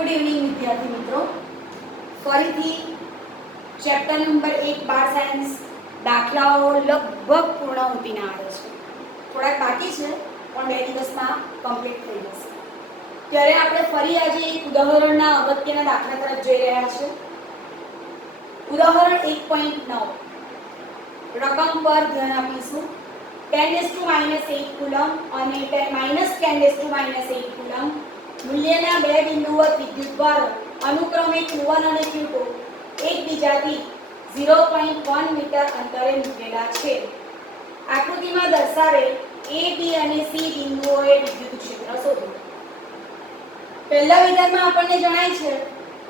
Good evening વિદ્યાર્થી મિત્રો, ફરીથી ચેપ્ટર નંબર 1 બાર સાયન્સ દાખલાઓ લગભગ પૂર્ણાહુતિના આવે છે. થોડાક બાકી છે પણ 2 દિવસમાં કમ્પ્લીટ થઈ જશે. ત્યારે આપણે ફરી આજે એક ઉદાહરણના અગત્યના દાખલા તરફ જઈ રહ્યા છે. ઉદાહરણ 1.9 રકમ પર ધ્યાન આપીશું. 10⁻8 કુલમ અને -10⁻8 કુલમ મૂલ્યના બે બિંદુવત વિદ્યુતભારો અનુક્રમે Q1 અને Q2 એકબીજાથી 0.1 મીટર અંતરે મૂકેલા છે. આકૃતિમાં દર્શાવેલ A, B અને C બિંદુઓએ વિદ્યુત ક્ષેત્ર શોધો. પહેલા વિધાનમાં આપણને જણાય છે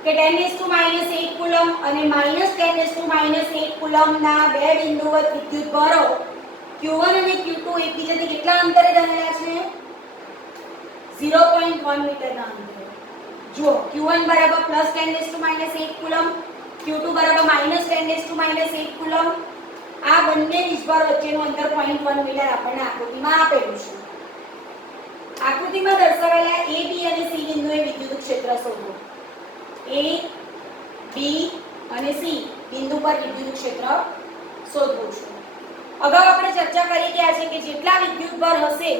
કે 10⁻8 કુલમ અને -10⁻8 કુલમના બે બિંદુવત વિદ્યુતભારો Q1 અને Q2 એકબીજાથી કેટલા અંતરે રહેલા છે? 0.1 મીટરના અંતરે. જુઓ, Q1 બરાબર +10⁻8 કુલમ, Q2 બરાબર -10⁻8 કુલમ. આ બંને વીજભાર વચ્ચેનું અંતર 0.1 મીટર આપણને આકૃતિમાં આપેલું છે. આકૃતિમાં દર્શાવેલા A, B અને C બિંદુએ વિદ્યુત ક્ષેત્ર શોધો. A, B અને C બિંદુ પર વિદ્યુત ક્ષેત્ર શોધવું છે. અગાઉ આપણે ચર્ચા કરી ગયા છે કે જેટલા વિદ્યુતભાર હશે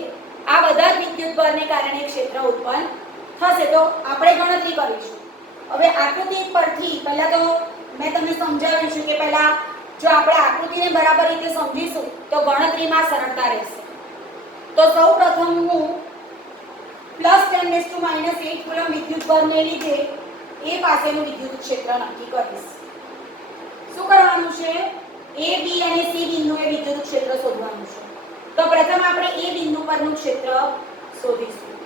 આ બધા જ વિદ્યુતભારને કારણે ક્ષેત્ર ઉત્પન્ન થશે. તો આપણે ગણતરી કરીશું. હવે આકૃતિ પરથી પહેલા તો મેં તમને સમજાવ્યું છે કે પહેલા જો આપણે આકૃતિને બરાબર રીતે સમજીશું તો ગણતરીમાં સરળતા રહેશે. તો સૌપ્રથમ હું +10⁻8 કુલમ વિદ્યુતભારને લીધે A પાસેનું વિદ્યુત ક્ષેત્ર નક્કી કરીશ. શું કરવાનું છે? A, B અને C બિંદુએ વિદ્યુત ક્ષેત્ર શોધવાનું છે. તો પ્રથમ આપણે A બિંદુ પરનું ક્ષેત્ર શોધીશું.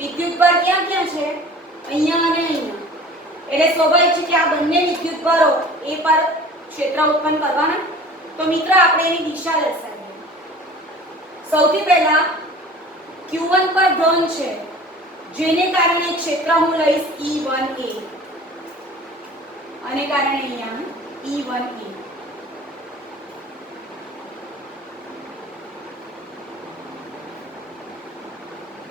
વિદ્યુતભાર ક્યાં ક્યાં છે? અહીંયા અને અહીંયા. એટલે સ્વાભાવિક છે કે આ બંને વિદ્યુતભારો A પર ક્ષેત્ર ઉત્પન્ન કરવાના. તો મિત્ર આપણે એની દિશા દર્શાવીએ. સૌથી પહેલા Q1 પર ધન છે જેને કારણે ક્ષેત્ર હું લઈશ E1A અને કારણે અહીંયા E1A.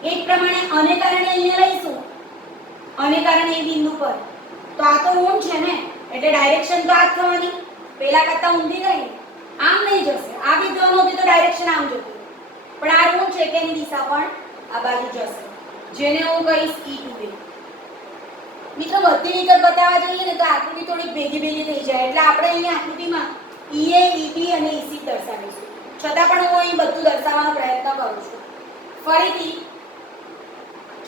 એક પ્રમાણે આને કારણે અહીંયા લઈશું અને કારણે એ બિંદુ પર. તો આ તો ઋણ છે ને, એટલે ડાયરેક્શન તો આ જ થવાની. પેલા કરતા ઊંધી નહીં, આમ નહીં જશે. આ બી ધન હોતી તો ડાયરેક્શન આમ જતી, પણ આ ઋણ છે કે એની દિશા પણ આ બાજુ જશે, જેને હું કહીશ E2A. મિત્રો બધી વિગત બતાવવા જઈએ ને તો આકૃતિ થોડી ભેગી થઈ જાય, એટલે આપણે અહીંયા આકૃતિમાં EA, EB અને EC દર્શાવીશું. છતાં પણ હું અહીં બધું દર્શાવવાનો પ્રયત્ન કરું છું. ફરીથી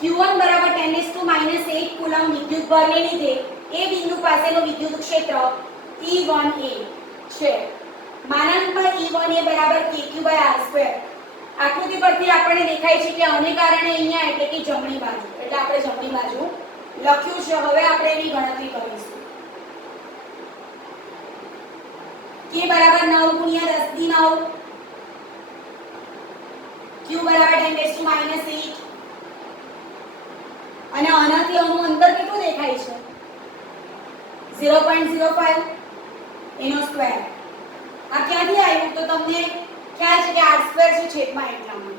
Q1 બરાબર 10⁻8 કુલમ વિદ્યુતભારને લીધે એ બિંદુ પાસેનું વિદ્યુત ક્ષેત્ર E1A છે. માનાંકમાં E1A બરાબર kq/r². આકૃતિ પરથી આપણને દેખાય છે કે આને કારણે અહીંયા એટલે કે જમણી બાજુ, એટલે આપણે જમણી બાજુ લખ્યું છે. હવે આપણે એની ગણતરી કરીશું. k બરાબર 9 × 10⁹ q બરાબર 10⁻8 અને આનાથી આનું અંતર કેટલું દેખાય છે? 0.05 એનો સ્ક્વેર. આ ક્યાંથી આવ્યું? તો તમને ખ્યાલ છે કે r² છે છેદમાં એટલામાં.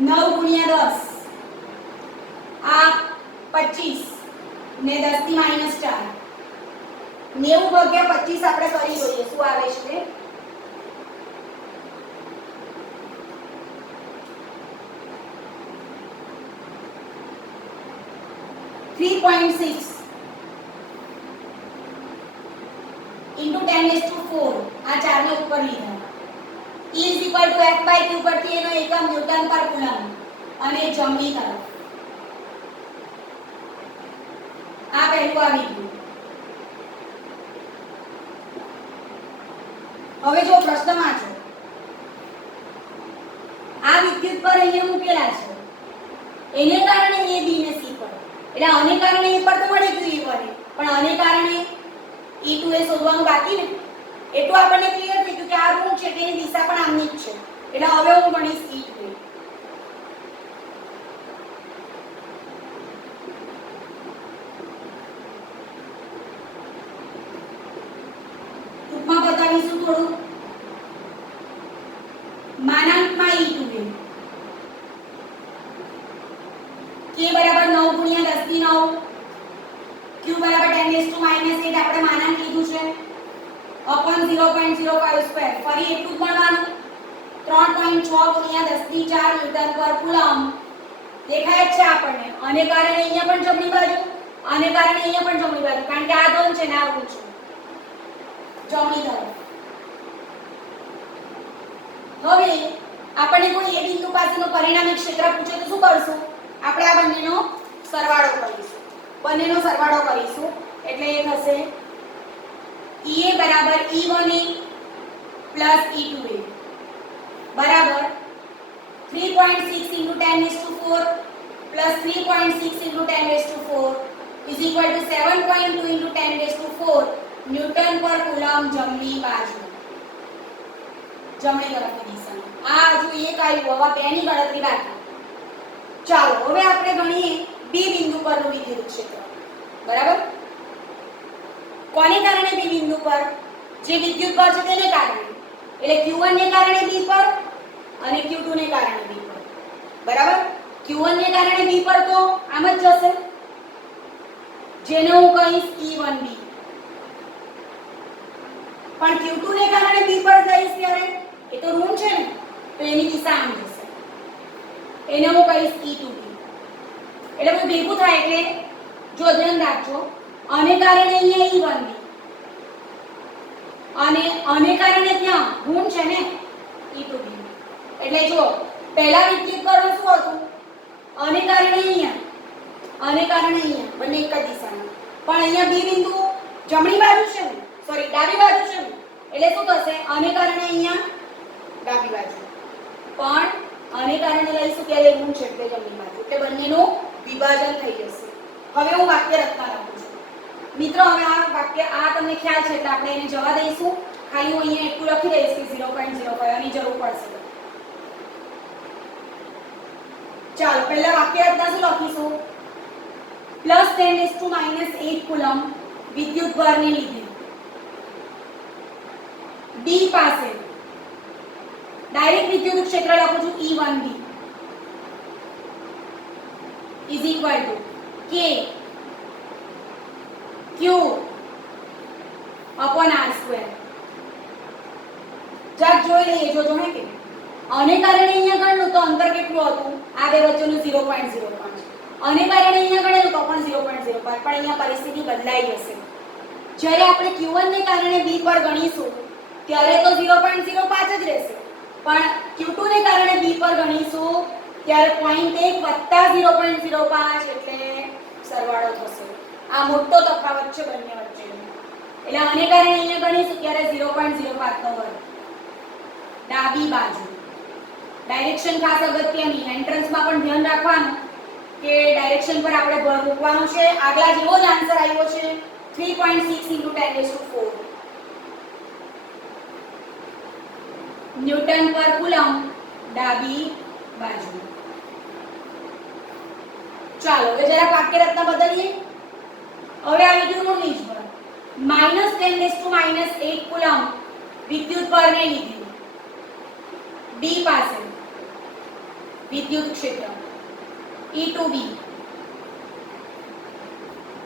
,9 × 10 આ 25 ને 10 થી -4 90 ભાગ્યા 25 આપણે કરી જોઈએ શું આવે છે? 3.6 into 10⁴. આ 4 ને ઉપર લીધા. E F/q પરથી એનો એકમ ન્યૂટન પર કુલમ અને જમણી તરફ આ પહેલું આવી ગયું. હવે જો પ્રશ્ન વાંચો. આ વિદ્યુતભાર અહીંયા મૂકેલા છે એને કારણે A, B ને C પર, એટલે આને કારણે એ પર તો મળી ગયું E1A, પણ આને કારણે E2A શોધવાનું બાકી ને. એટલું આપણને ક્લિયર થઈ ગયું કે આ ઋણ છે તેની દિશા પણ આમની જ છે, એટલે હવે હું ગણીશ E2A. ટૂંકમાં બતાવીશું થોડું. માનાંકમાં E2A k બરાબર 9 ગુણ્યા 10 ની 9, q બરાબર 10⁻⁻8 આપણે માનાંક લીધું છે upon 0.05 સ્ક્વેર. ફરી એટલું જ ગણવાનું. 3.6 ગુણ્યા 10 ની 4 ન્યૂટન પર કુલમ. દેખાય જ છે આપણને. અને કારણે અહીંયા પણ જમણી બાજુ, અને કારણે અહીંયા પણ જમણી બાજુ, કારણ કે આ ધન છે ને આ ઋણ છે. જમણી તરફ. હવે આપણને કોઈ એ બિંદુ પાસેનું પરિણામી ક્ષેત્ર પૂછે તો શું કરશું? આપણે આ બંનેનો સરવાળો કરીશું. બંનેનો સરવાળો કરીશું એટલે એ થશે EA બરાબર E1A પ્લસ E2A બરાબર 3.6 into 10⁻4 plus 3.6 into 10⁻4 is equal to 7.2 into 10⁻4 newton પર કુલમ જમણી બાજુ, જમણી તરફની દિશામાં. આ હજુ એક આવ્યું, હવે બેની ગણતરી બાકી. ચાલો હવે આપણે ગણીએ બી બિંદુ પરનું વિદ્યુત ક્ષેત્ર. બરાબર? કોને કારણે બી બિંદુ પર? જે વિદ્યુત બળ છે તેને કારણે. એટલે Q1 ને કારણે બી પર અને Q2 ને કારણે બી પર. બરાબર? Q1 ને કારણે બી પર તો આમ જ જશે, જેને હું કહીશ E1B. પણ Q2 ને કારણે બી પર જઈશ ત્યારે એ તો ઋણ છે ને, તો એની દિશા આમ જશે, એને હું કહીશ E2B. એટલે બધું ભેગું થાય એટલે જો ધ્યાન રાખજો, આને કારણે અહીંયા E1B અને આને કારણે ત્યાં ઋણ છે ને E2B. એટલે જો પહેલા વિદ્યુત બળ શું હતું? આને કારણે અહીંયા, આને કારણે અહીંયા, બંને એક જ દિશામાં. પણ અહીંયા બી બિંદુ જમણી બાજુ છે ને, સોરી ડાબી બાજુ છે ને, એટલે શું થશે? આને કારણે અહીંયા ડાબી બાજુ, પણ આને કારણે લઈશું ત્યારે ઋણ છે એટલે જમણી બાજુ, એટલે બંનેનું વિભાજન થઈ જશે. હવે હું વાક્ય રચના લખું છું. મિત્રો હવે આ વાક્ય આ તમને ખ્યાલ છે એટલે આપણે એને જવા દઈશું. ખાલી હું અહીંયા એટલું લખી દઈશ કે 0.05 આની જરૂર પડશે. ચાલો પહેલા વાક્ય રચના શું લખીશું? પ્લસ 10⁻⁸ કુલમ વિદ્યુત બળને લીધે ડી પાસે ડાયરેક્ટ વિદ્યુત ક્ષેત્ર લખું છું E1B is equal to K Q upon R square. ચાલ જોઈ લઈએ, જોજો હે કે આને કારણે અહીંયા ગણલું તો અંતર કેટલું હતું? આ બે વચ્ચેનું 0.05. આને કારણે અહીંયા ગણેલું તો પણ 0.05, પણ અહીંયા પરિસ્થિતિ બદલાઈ જશે. જ્યારે આપણે Q1 ને કારણે B પર ગણીશું ત્યારે તો 0.05 જ રહેશે, પણ Q2 ને કારણે B પર ગણીશું ત્યારે 0.1 વત્તા 0.05 એટલે સરવાળો થશે. આ મોટો તફાવત છે બંને વચ્ચેનો. એટલે આને કારણે અહીંયા ગણીશું ત્યારે 0.05 નો વર્ગ. ડાબી બાજુ ડાયરેક્શન ખાસ અગત્યની, એન્ટ્રન્સમાં પણ ધ્યાન રાખવાનું કે ડાયરેક્શન પર આપણે ભર મૂકવાનો છે. આગલા જેવો જ આન્સર આવ્યો છે 3.6 into 10⁻4 ન્યૂટન પર કુલમ ડાબી બાજુ. ચાલો હવે જરા વાક્ય રચના બદલીએ. હવે આવી ગયું ઋણની જ બળ. -10⁻⁸ કુલમ વિદ્યુત બળને લીધે ડી પાસે વિદ્યુત ક્ષેત્ર E2B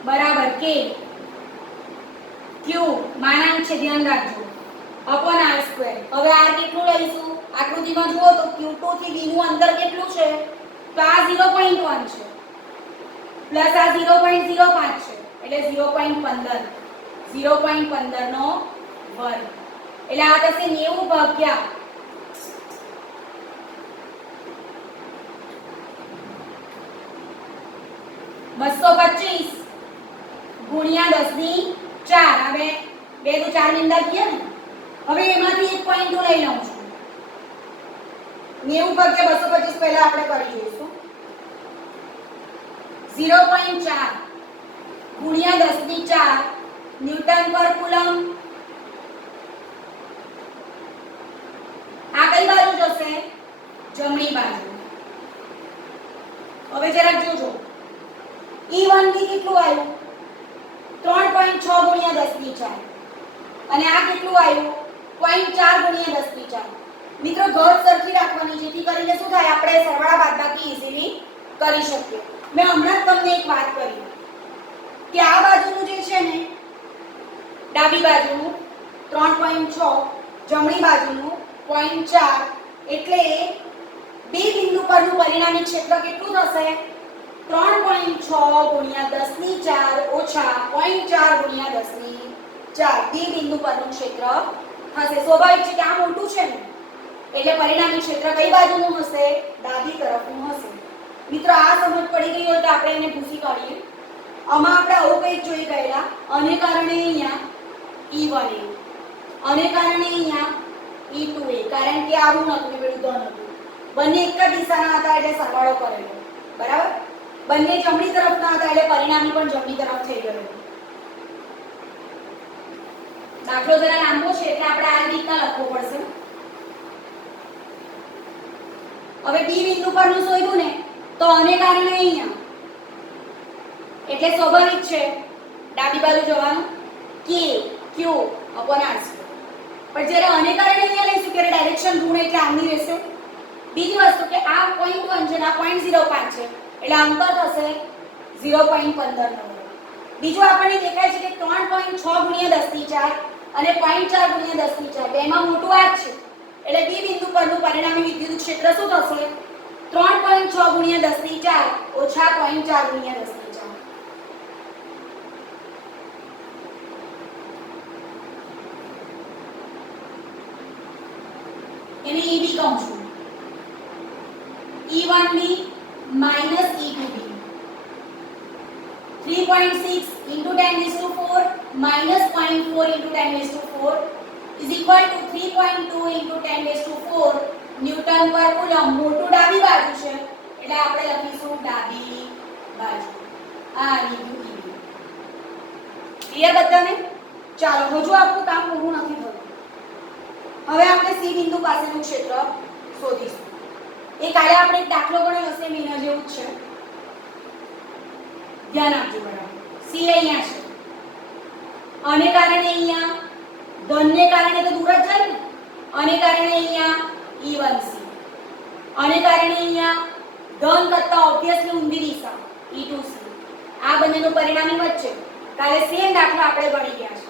બરાબર K Q માનાંક છે ધ્યાન રાખજો upon R square. હવે R કેટલું લઈશું? આકૃતિમાં જુઓ તો Q2 થી B નું અંતર કેટલું છે? તો આ 0.1 છે પ્લસ આ 0.05 છે એટલે 0.15 નો વર્ગ. એટલે આ થશે 90 ભાગ્યા 225 ગુણ્યા 10 ની 4. હવે 2 તો 4 ની અંદર ગયા ને. હવે એમાંથી એક પોઈન્ટ હું લઈ લઉં છું. 90 ભાગ્યા 225 પહેલા આપણે કરી જોઈશું. 0.4 ગુણ્યા 10 ની 4 ન્યૂટન પર કુલમ. આ કઈ બાજુ જશે? જમણી બાજુ. હવે જરાક જોજો E1B કેટલું આવ્યું? 3.6 ગુણ્યા 10 ની 4 અને આ કેટલું આવ્યું? 0.4 ગુણ્યા 10 ની 4. મિત્રો ઘર સરખી રાખવાની જેથી કરીને શું થાય આપણે સરવાળા બાદબાકી ઈઝીલી કરી શકીએ. મેં હમણાં જ તમને એક વાત કરી કે આ બાજુનું જે છે ને ડાબી બાજુનું 3.6 જમણી બાજુનું 0.4 એટલે બે બિંદુ પરનું પરિણામી ક્ષેત્ર કેટલું થશે 3.6 ગુણ્યા 10 ની 4 ઓછા 0.4 ગુણ્યા 10 ની 4 બે બિંદુ પરનું ક્ષેત્ર થશે. સ્વાભાવિક છે કે આ મોટું છે ને એટલે પરિણામી ક્ષેત્ર કઈ બાજુનું હશે ડાબી તરફનું હશે. મિત્રો આ સમજ પડી ગઈ હોય તો આપણે એને ભૂસી કાઢીએ. આમાં આપણે આવું કંઈક જોઈ ગયેલા અને કારણે અહીંયા E1 અને કારણે અહીંયા E2 કારણ કે આવું નતું પેલું ધન હતું. બંને એક જ દિશાના હતા એટલે સરવાળો કરેલો બરાબર. બંને જમણી તરફના હતા એટલે પરિણામી પણ જમણી તરફ થઈ ગયો. દાખલો જરા લાંબો છે એટલે આપણે આ રીતના લખવો પડશે. હવે ડી બિંદુ પરનું શોધ્યું ને તો અને કારણે અહીંયા એટલે સ્વાભાવિક છે ડાબી બાજુ જવાનું k q r2 પણ જ્યારે અને કારણે અહીંયા લઈશું ત્યારે ડાયરેક્શન ઋણ એટલે આમની રહેશે. બીજી વસ્તુ કે આ 0.1 છે આ 0.05 છે એટલે અંતર થશે 0.15 બીજું આપણને દેખાય છે કે 3.6 ગુણ્યા 10 ની 4 અને 0.4 ગુણ્યા 10 ની 4 બેમાં મોટું આ છે એટલે બી બિંદુ પરનું પરિણામી વિદ્યુત ક્ષેત્ર શું થશે 3.6 ગુણ્યા 10 ની 4 ઓછા 0.4 ગુણ્યા 10 ની 4 એને EB કહું છું. E1B minus E2B 3.6 into 10⁴ minus 0.4 into 10⁴ is equal to 3.2 into 10⁴ newton પર કુલમ. મોટું ડાબી બાજુ છે એટલે આપણે લખીશું ડાબી બાજુ. આ લીધું EB. ક્લિયર બધાને? ચાલો હજુ આપણું કામ પૂરું નથી થયું. હવે આપણે C બિંદુ પાસેનું ક્ષેત્ર શોધીશું. એ કાલે આપણે એક દાખલો ગણ્યો હશે એના જેવું જ છે. ધ્યાન આપજો બરાબર. C અહીંયા છે અને કારણે અહીંયા ધનને કારણે તો દૂર જ જાય ને અને કારણે અહીંયા E1C અને કારણે અહીંયા ધન કરતા ઓબ્વિયસલી ઊંધી દિશા E2C. આ બંનેનું પરિણામી વચ્ચે કાલે સેમ દાખલો આપણે ગણી ગયા છે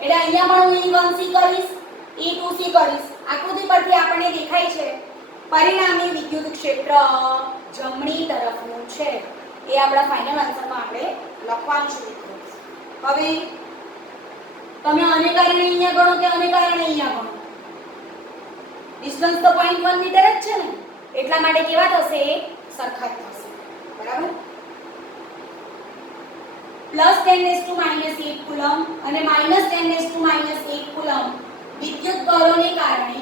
એટલે અહીંયા પણ હું E1C કરીશ E2C કરીશ. આકૃતિ પરથી આપણને દેખાય છે પરિણામી વિદ્યુત ક્ષેત્ર જમણી તરફનું છે. એ આપણા ફાઇનલ આન્સરમાં આપણે લખવાનું શરૂ કરીશું. હવે તમે આને કારણે અહીંયા ગણો કે આને કારણે અહીંયા ગણો ડિસ્ટન્સ તો 0.1 મીટર જ છે ને એટલા માટે કેવા થશે સરખા જ થશે બરાબર. +10⁻8 કુલમ અને -10⁻8 કુલમ વિદ્યુત બળોને કારણે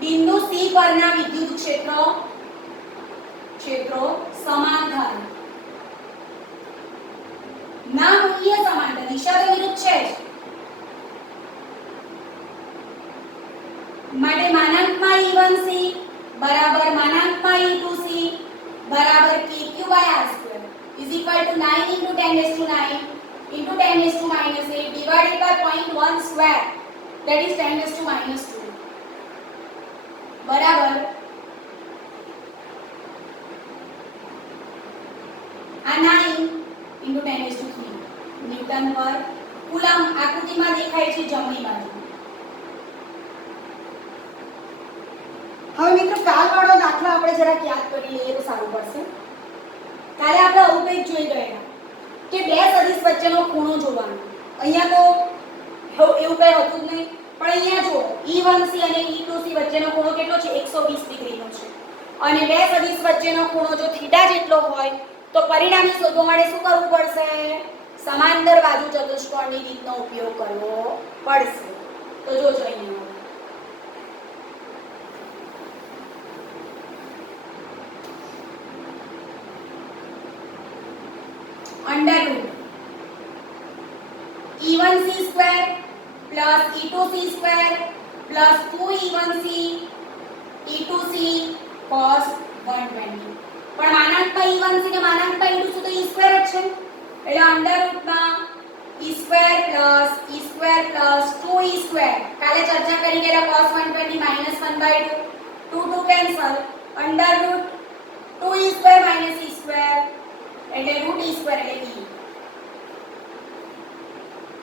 બિંદુ C પરના વિદ્યુત ક્ષેત્રો સમાંતર ના મૂલ્ય સમાંતર દિશા તો વિરુદ્ધ છે જ માટે માનાંકમાં E1C બરાબર માનાંકમાં E2C બરાબર kq/r² is equal to 9 into 10⁹ into 10⁻8 divided by 0.1 square that is 10⁻2 બરાબર આ 9 into 10⁻3 ન્યૂટન પર કુલમ આકૃતિમાં દેખાય છે જમણી બાજુ. હવે મિત્રો કાલવાળો દાખલો આપણે જરાક યાદ કરી લઈએ તો સારું પડશે. કાલે આપણે આવું કંઈક જોઈ ગયા કે બે સદિશ વચ્ચેનો ખૂણો જોવાનો. અહીંયા તો એવું કંઈ હતું જ નહીં પણ અહીંયા જો E1C અને E2C વચ્ચેનો ખૂણો કેટલો છે 120 ડિગ્રીનો છે અને બે સદિશ વચ્ચેનો ખૂણો જો થીટા જેટલો હોય તો પરિણામી શોધવા માટે શું કરવું પડશે સમાંતર બાજુ ચતુષ્કોણની રીતનો ઉપયોગ કરવો પડશે. તો જોજો અહીંયા under root E1C square plus E2C square plus 2E1C E2C cos 120 પણ માનાંકમાં E1C કે માનાંકમાં E2C તો E સ્ક્વેર જ છે એટલે અંડર રૂટમાં E square plus E square plus 2E square કાલે ચર્ચા કરી ગયેલા cos 120 -1/2 2 2 cancel under route 2e² - e² એટલે √e² એટલે e.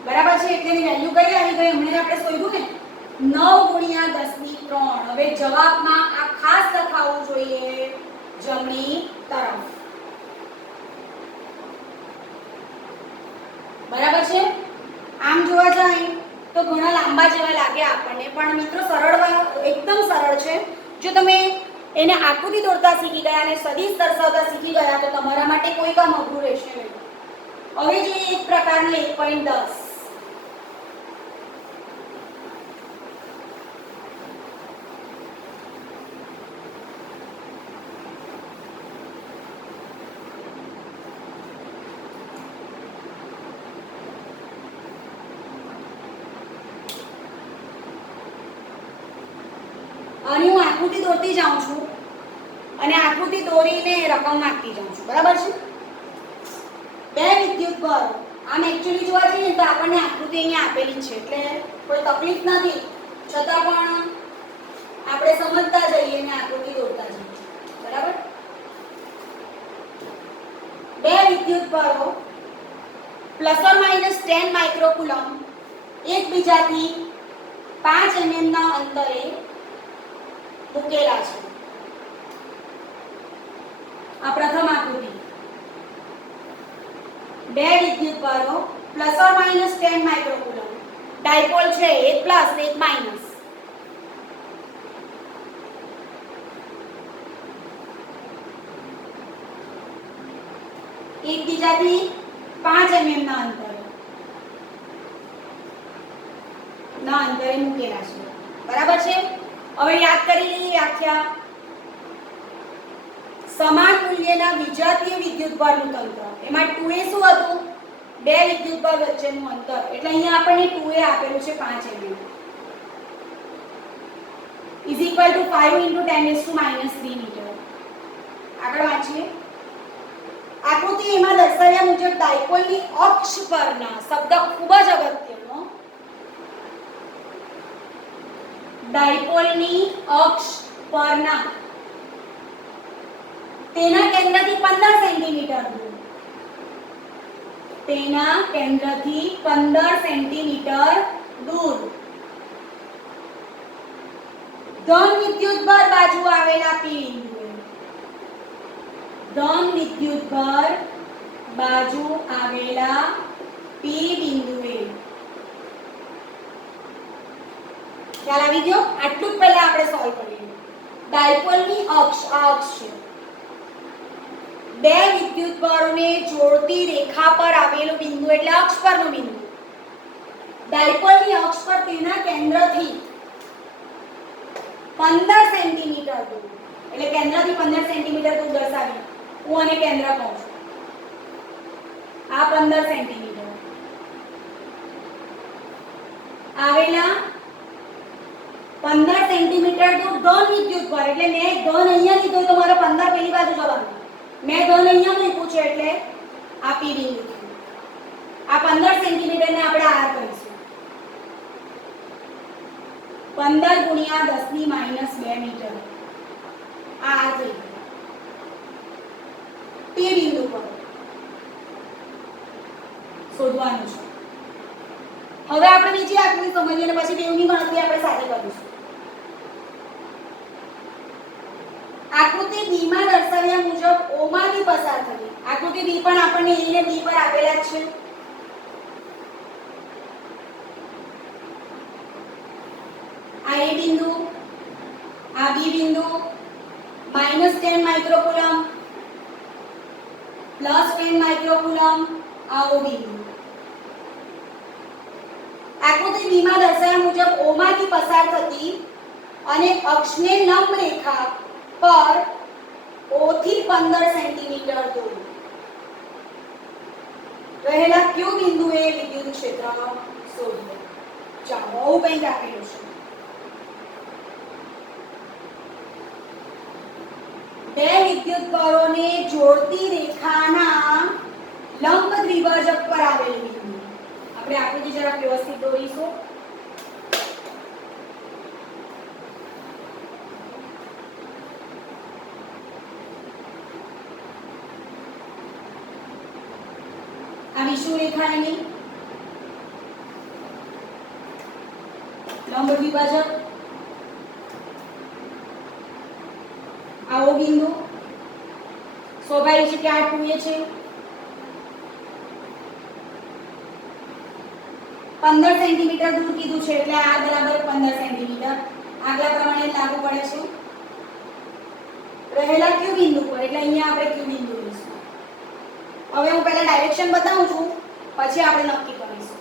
બરાબર છે? એટલે એની વેલ્યુ કઈ આવી ગઈ? હમણાં આપણે શોધ્યું ને 9 × 10⁻3. હવે જવાબમાં આ ખાસ લખાવવું જોઈએ જમણી તરફ. બરાબર છે? આમ જોવા જાય તો ઘણા લાંબા જેવા લાગે આપણને, પણ મિત્રો એકદમ સરળ છે. જો તમે એને આકૃતિ દોરતા શીખી ગયા અને સદિશ દર્શાવતા શીખી ગયા તો તમારા માટે કોઈ કામ અઘરું રહેશે નહીં. હવે જોઈએ એક પ્રકારનો 1.10. અને હું આકૃતિ દોરતી જાઉં છું અને આકૃતિ દોરીને રકમ નાખતી જાઉં છું. બરાબર છે? બે વિદ્યુત ભાર. આમ એક્ચ્યુઅલી જોવા જઈએ તો આપણને આકૃતિ અહીંયા આપેલી છે એટલે કોઈ તકલીફ નથી, છતાં પણ આપણે સમજતા જઈએ અને આકૃતિ દોરતા જઈએ. બરાબર? બે વિદ્યુત ભારો ±10 માઇક્રોકુલમ એકબીજાથી 5 mm ના અંતરે મૂકેલા છે. આ પ્રથમ આકૃતિ. બે વિદ્યુત ભારો ±10 માઇક્રોકુલમ. ડાયપોલ છે, એક પ્લસ ને એક માઇનસ. એકબીજાથી 5 mm ના અંતરે મૂકેલા છે. બરાબર છે? હવે યાદ કરી લઈએ વ્યાખ્યા. સમાન મૂલ્યના વિજાતીય વિદ્યુતભારનું તંત્ર. એમાં 2a શું હતું? બે વિદ્યુતભાર વચ્ચેનું અંતર. એટલે અહીંયા આપણને 2a આપેલું છે 5 mm = 5 × 10⁻³ મીટર. આગળ વાંચીએ. આકૃતિ એમાં દર્શાવ્યા મુજબ ડાયપોલની અક્ષ પરના, શબ્દ ખૂબ જ અગત્યનો, ડાયપોલની અક્ષ પરના તેના કેન્દ્રથી 15 સેન્ટીમીટર દૂર, તેના કેન્દ્રથી 15 સેન્ટીમીટર દૂર ધન વિદ્યુતભાર બાજુ આવેલા P બિંદુએ, ધન વિદ્યુતભાર બાજુ આવેલા P બિંદુએ. ખ્યાલ આવી ગયો? આટલું જ પહેલા આપણે સોલ્વ કરીએ. ડાયપોલની અક્ષ, આ અક્ષ છે. બે વિદ્યુતભારોને જોડતી રેખા પર આવેલું બિંદુ એટલે અક્ષ પરનું બિંદુ. ડાયપોલની અક્ષ પર તેના કેન્દ્રથી 15 સેન્ટીમીટર દૂર, એટલે કેન્દ્રથી 15 સેન્ટીમીટર દૂર દર્શાવી. હું આને કેન્દ્ર કહું છું. આ 15 સેન્ટીમીટર આવેલા 15 સેન્ટીમીટર દૂર ધન વિદ્યુતભાર, એટલે મેં ધન અહીંયા લીધો તો મારો 15 પેલી બાજુ જવાનું. મેં ધન અહીંયા મૂક્યું છે એટલે આ P બિંદુ થયું. આ 15 સેન્ટીમીટર ને આપણે R કહીશું. 15 × 10⁻² મીટર. આ R થઈ ગયું. P બિંદુ પર શોધવાનું છે. હવે આપણે બીજી આકૃતિ સમજીએ અને પછી બેવની ગણતરી આપણે સાથે કરીશું. આકૃતિ B માં દર્શાવ્યા મુજબ O માંથી પસાર થતી. આકૃતિ B પણ આપણને A અને B પર આપેલા છે. આ A બિંદુ, આ B બિંદુ, -10 માઇક્રોકુલમ, +10 માઇક્રોકુલમ, આ O બિંદુ. આકૃતિ B માં દર્શાવ્યા મુજબ O માંથી પસાર થતી અને અક્ષને લંબ રેખા પર O થી 15 સેન્ટીમીટર દૂર રહેલા Q બિંદુએ વિદ્યુત ક્ષેત્ર શોધો. ચાલો આવું કંઈક આપેલું છે. બે વિદ્યુતભારોને જોડતી રેખાના લંબ દ્વિભાજક પર આવેલું બિંદુ. આપણે આકૃતિ જરા વ્યવસ્થિત દોરીશું. વિષુવરેખા એની લંબ દ્વિભાજક, આવો બિંદુ સ્વાભાવિક છે કે આ 2a છે, 15 સેન્ટીમીટર દૂર કીધું છે એટલે આ બરાબર 15 સેન્ટીમીટર આગલા પ્રમાણે લાગુ પડે છે રહેલા ક્યુ બિંદુ પર, એટલે અહીંયા આપણે ક્યુ બિંદુ લઈશું. હવે હું પહેલા ડાયરેક્શન બતાવું છું પછી આપણે નક્કી કરીશું.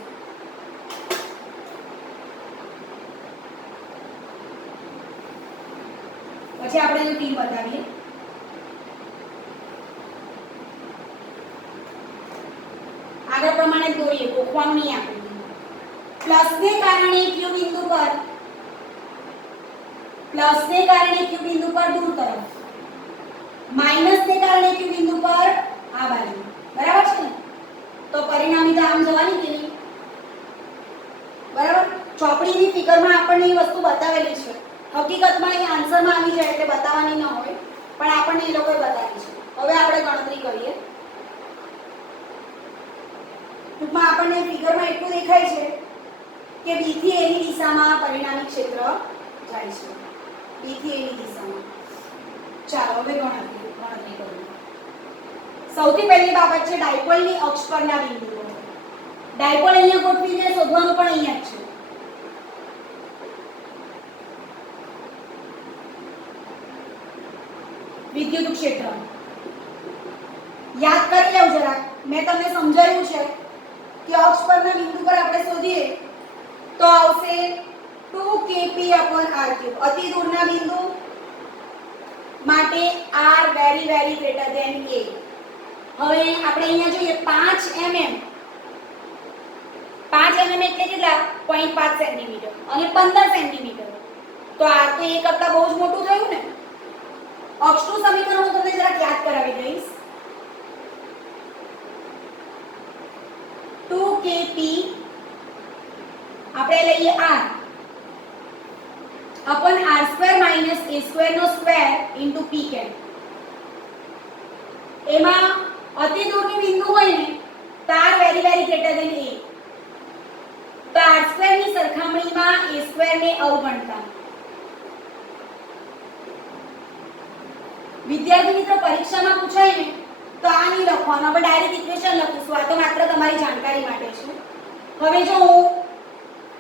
પછી આપણે એનું ટીમ બતાવીએ. આગળ પ્રમાણે દોરીએ, ગોખવાનું નહીં આપણે. પ્લસ ને કારણે ક્યુ બિંદુ પર દૂર તરફ, માઈનસ ને કારણે ક્યુ બિંદુ પર આ બાજુ, બરાબર છે ને? તો પરિણામી તો આમ જવાની કે નહીં, બરાબર? ચોપડીની ફિગરમાં આપણને એ વસ્તુ બતાવેલી છે, હકીકતમાં એ આન્સરમાં આવી જાય એટલે બતાવવાની ન હોય, પણ આપણને એ લોકોએ બતાવી છે. હવે આપણે ગણતરી કરીએ. ટૂંકમાં આપણને ફિગરમાં એટલું દેખાય છે કે b થી a ની દિશામાં પરિણામી ક્ષેત્ર જાય છે, b થી a ની દિશામાં. ચાલો હવે ગણતરી કરીએ. સૌથી પહેલી બાબત છે ડાયપોલની અક્ષ પરના બિંદુઓ. ડાયપોલ અહીંયા ગોઠવીને શોધવાનું પણ અહીંયા જ છે. વિદ્યુત ક્ષેત્ર યાદ કરી લેવું જરા. મેં તમને સમજાવ્યું છે કે અક્ષ પરના બિંદુ પર આપણે શોધીએ તો આવશે 2kp/r3. અતિ દૂરના બિંદુ માટે r very very greater than a. હવે આપણે અહીંયા જોઈએ 5 mm. 5 mm એટલે કેટલા? 0.5 સેન્ટીમીટર અને 15 સેન્ટીમીટર. તો r તો એ કરતા બહુ જ મોટું થયું ને. અક્ષનું સમીકરણ હું તમને જરા યાદ કરાવી દઈશ. 2kp આપણે લઈએ r upon r² - a² નો સ્ક્વેર into p cap. એમાં અતિ દૂરની બિંદુ હોય ને તો r very very greater than a. તો r² ની સરખામણીમાં a² ને અવગણતા. વિદ્યાર્થી મિત્રો પરીક્ષામાં પૂછાય ને તો આ નહીં લખવાનું, આપણે ડાયરેક્ટ ઇક્વેશન લખીશું. આ તો માત્ર તમારી જાણકારી માટે છે. હવે જો હું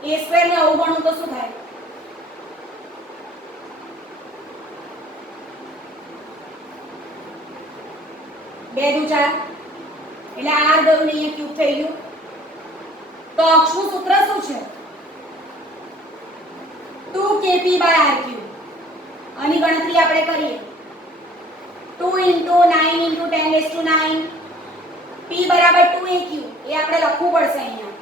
a² ને અવગણું તો શું થાય? બે દુ 4 એટલે r ગયું ને અહીંયા ક્યુબ થઈ ગયું. તો અક્ષનું સૂત્ર શું છે? 2kp/r3. આની ગણતરી આપણે કરીએ. 2 * 9 * 10⁹ p બરાબર 2aq. એ આપણે લખવું પડશે અહીંયા.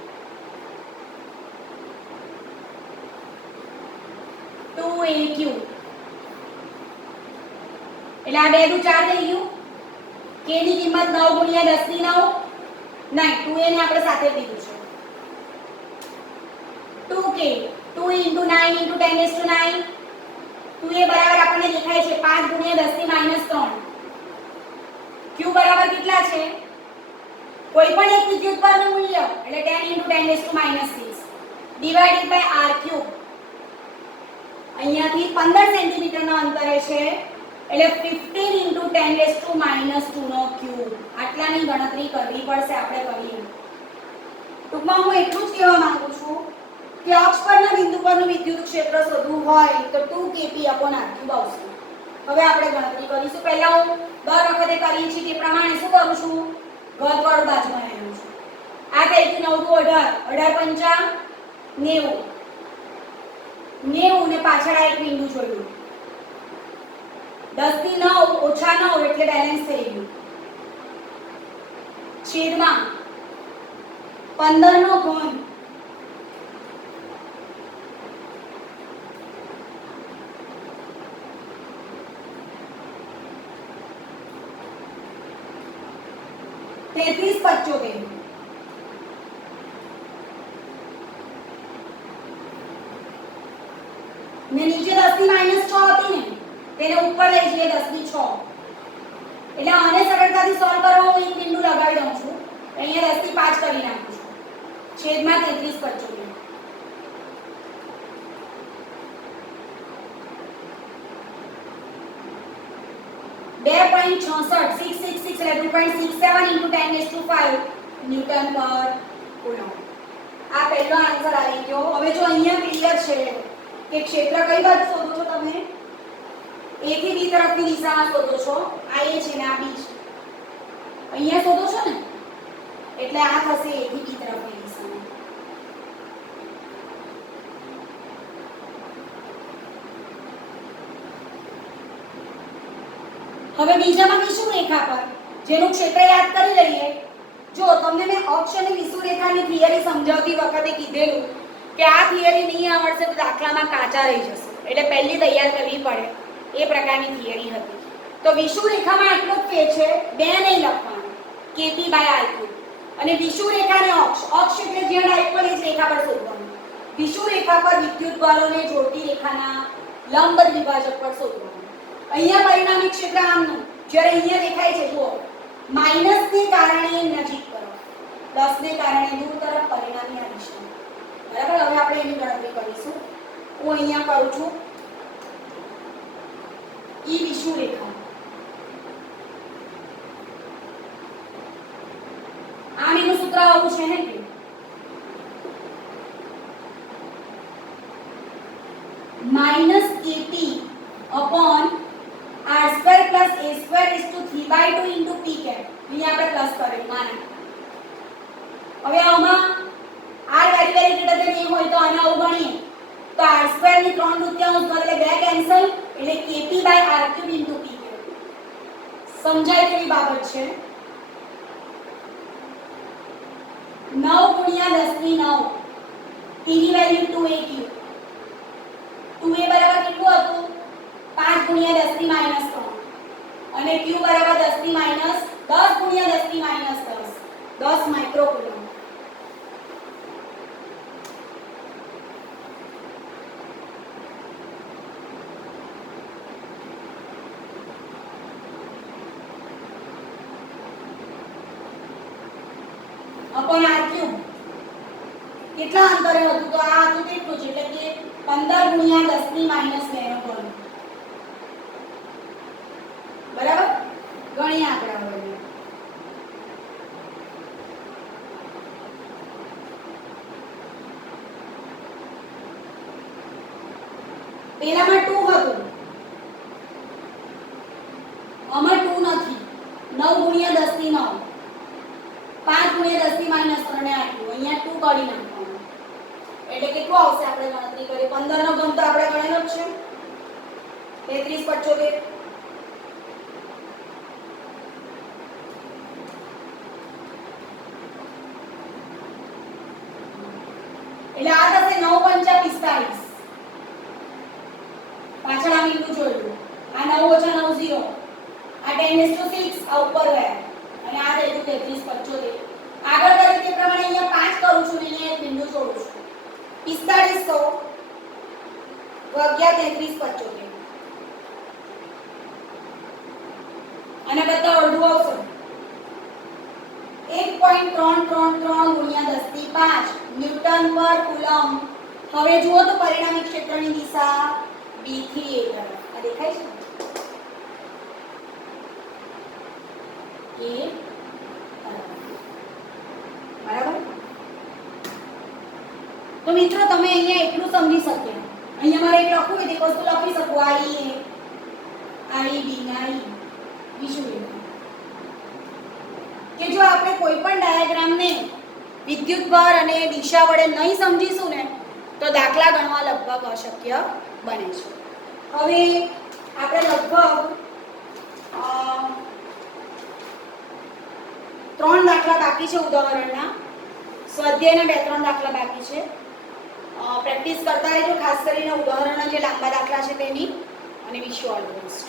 2aq એટલે આ 2 દુ 4 થઈ ગયું. k ની કિંમત 9 × 10⁹ નહીં, 2a ને આપણે સાથે લીધું છે. 2k 2 * 9 * 10⁹ 2a બરાબર આપણને દેખાય છે 5 × 10⁻³ q બરાબર કેટલા છે? કોઈ પણ એક વિદ્યુત પરનું મૂલ્ય એટલે 10 × 10⁻⁶ ડિવાઇડેડ બાય r3. અહીંયાથી 15 સેન્ટીમીટરના અંતરે છે એટલે 15 × 10⁻² નો ક્યુબ. આટલાની ગણતરી કરવી પડશે, આપણે કરીએ. ટૂંકમાં હું એટલું જ કહેવા માંગુ છું કે અક્ષ પરના બિંદુ પરનું વિદ્યુત ક્ષેત્ર શોધવું હોય તો 2kp/r3 આવશે. હવે આપણે ગણતરી કરીશું. પહેલા હું દર વખતે કરીએ છીએ તે પ્રમાણે શું કરું છું? ઘનવાળું બાજુમાં લેવું છું. આ થઈ ગયું 9 × 18 18 × 5 90 ને પાછળ આ એક બિંદુ જોડ્યું. 10 થી 9 ઓછા 9 એટલે બેલેન્સ થઈ ગયું. છેદમાં 15 નો ઘન ₹33.75 ને નીચે 10 થી -6 હતી ને તેને ઉપર લઈ જઈએ 10 થી 6 એટલે આને સરળતાથી સોલ્વ કરવા હું એક બિંદુ લગાવી દઉં છું. અહીંયા 10 થી 5 કરી નાખું છું છેદમાં 33/75 2.66 એટલે 2.67 into 10⁵ ન્યૂટન પર કુલમ. આ પહેલો આન્સર આવી ગયો. હવે જો અહીંયા ક્લિયર છે કે ક્ષેત્ર કઈ બાજુ શોધો છો તમે? A થી B તરફની દિશામાં શોધો છો. આ A છે ને આ B છે. અહીંયા શોધો છો ને એટલે આ થશે A થી B તરફની દિશામાં. હવે બીજામાં વિષુવરેખા પર જેનું ક્ષેત્ર યાદ કરી લઈએ. જો તમને મેં અક્ષ અને વિષુવરેખાની થિયરી સમજાવતી વખતે કીધેલું કે આ થિયરી નહીં આવડશે તો દાખલામાં કાચા રહી જશે, એટલે પહેલી તૈયાર કરવી પડે એ પ્રકારની થિયરી હતી. તો વિષુવરેખામાં એટલો જ કે છે બે નહીં લખવાનું, kp/r3 અને વિષુવરેખાને અક્ષ એટલે જે ડાયપોલ એ જ રેખા પર શોધવાનું. વિષુવરેખા પર વિદ્યુત બળોને જોડતી રેખાના લંબ દ્વિભાજક પર શોધવાનું. અહીંયા પરિણામી ક્ષેત્ર આમનું જ્યારે અહીંયા દેખાય છે જુઓ માઈનસ ને કારણે નજીક તરફ 10 ને કારણે દૂર તરફ પરિણામી આ દિશા. બરાબર. હવે આપણે એની ગણતરી કરીશું. હું અહીંયા કરું છું ઈ વિષુવરેખા. આમ એનું સૂત્ર આવું છે ને કે -kp upon r² + a² is to 3/2 into p cap. અહીંયા આપણે પ્લસ કરેલું માના. હવે આમાં r very very greater than a હોય તો આને અવગણીએ તો r² ની 3/4 એટલે 2 કેન્સલ એટલે kp/r³ into p cap. સમજાય તેવી બાબત છે. 9 × 10⁹ p ની વેલ્યુ 2a³ 2a બરાબર કેટલું હતું 5 × 10⁻³ અને q બરાબર 10 × 10 માઇક્રોકુલમ. upon r³ કેટલા અંતરે હતું તો આ હતું કેટલું છે એટલે કે 15 × 10⁻². બરાબર. ગણી આંકડા વડે પેલામાં 2 હતું આમાં 2 નથી. 9 × 10⁹ 5 × 10⁻³ ને આટલું અહીંયા 2 કાઢી નાખવાનું એટલે કેટલું આવશે? આપણે ગણતરી કરીએ 15 નો ઘન તો આપણે ગણેલો જ છે 33/75. એટલે આ થશે 9 × 5 = 45. પાછળ આ બિંદુ જોયું. આ 9 - 9 0. આ 10⁶ આ ઉપર ગયા અને આ થઈ ગયું 33/75. આગળ કરી તે પ્રમાણે અહીંયા 5 કરું છું ને અહીંયા એક બિંદુ જોડું છું. 4500 ભાગ્યા 33/75 અને બધા અડધું આવશે 1.333 × 10⁵ ન્યૂટન પર કુલમ. હવે જુઓ તો પરિણામી ક્ષેત્રની દિશા b થી a તરફ. આ દેખાય છે a બરાબર. તો મિત્રો તમે અહીંયા એટલું સમજી શક્યા. અહીંયા મારે એક લખવું હોય તો એક વસ્તુ લખી શકું આ e b ના e વિષુવરેખા. કે જો આપણે કોઈ પણ ડાયાગ્રામને વિદ્યુતભાર અને દિશા વડે નહીં સમજીશું ને તો દાખલા ગણવા લગભગ અશક્ય બને છે. હવે આપણે લગભગ 3 દાખલા બાકી છે ઉદાહરણના. સ્વાધ્યાયના 2-3 દાખલા બાકી છે. પ્રેક્ટિસ કરતા રહેજો, ખાસ કરીને ઉદાહરણના જે લાંબા દાખલા છે તેની. અને wish you all the best.